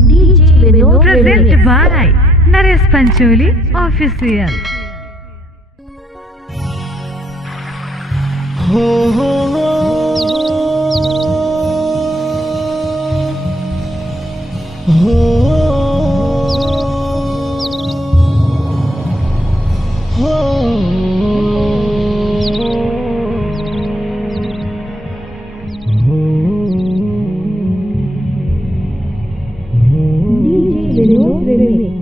DJ Vinod present by Naresh Pancholi Official. हो हो हो हो DJ Vinod remix.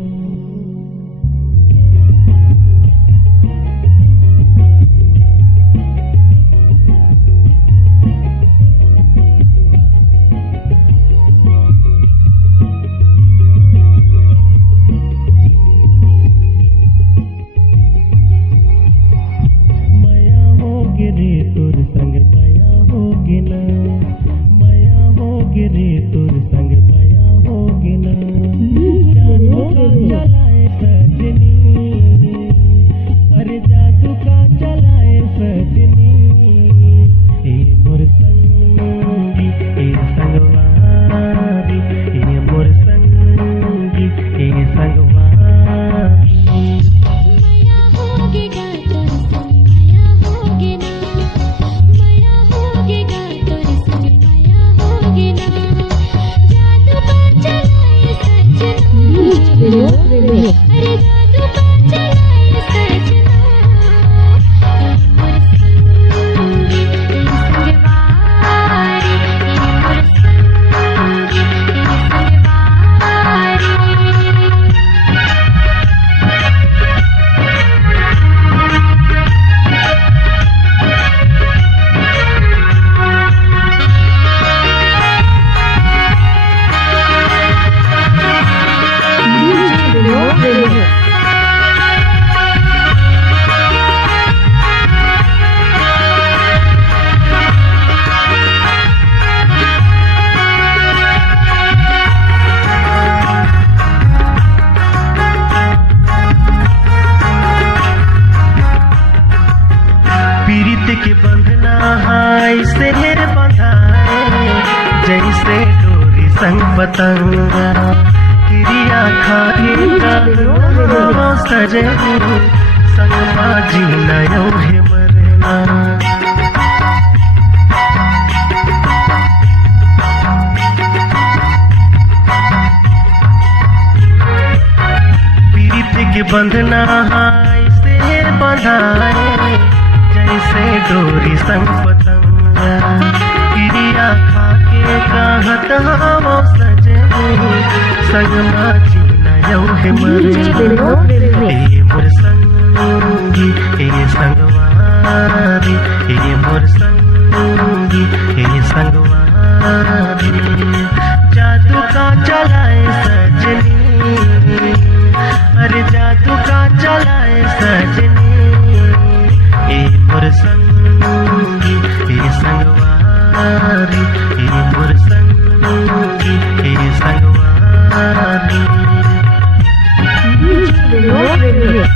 के बंधना हाय से बंधाए जैसे डोरी संग पतंगा क्रिया खाए का सजे संग बाजी नयो है मरना पीरित के बंधना हाय से बंधाए जैसे डोरी संग पतंगा क्रिया खाके कहत हो सजे संग माची नयो है मरना ए मोर संगी ए संगवारी ए मोर संगी ए संगवारी जादू का चलाए सजनी अरे जादू का चलाए सजनी ए मोर संगी ए संगवारी ए मोर संगी ए संगवारी DJ Vinod remix.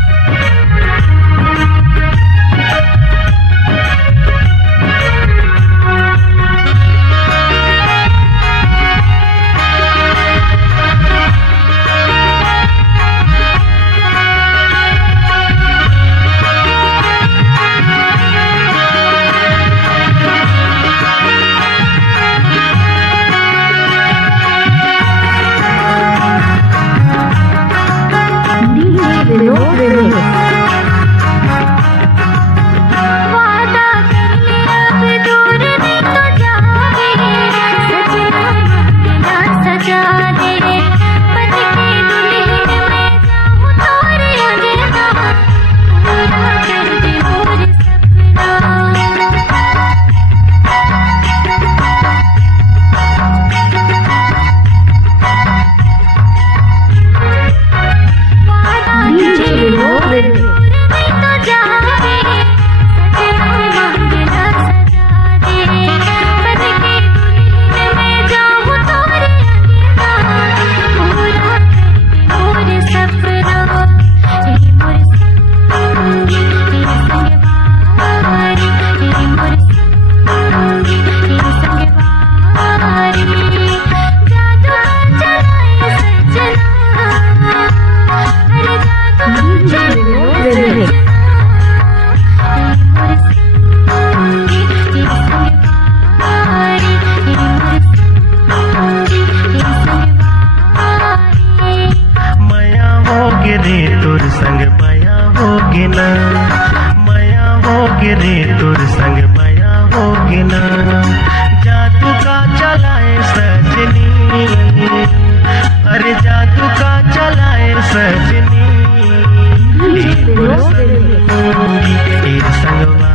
ना, माया होगी रे तुर संग माया होगी ना। जादू का चलाए सजनी, अरे जादू का चलाए सजनी, डीजे विनोद रेमिक्स। संगवा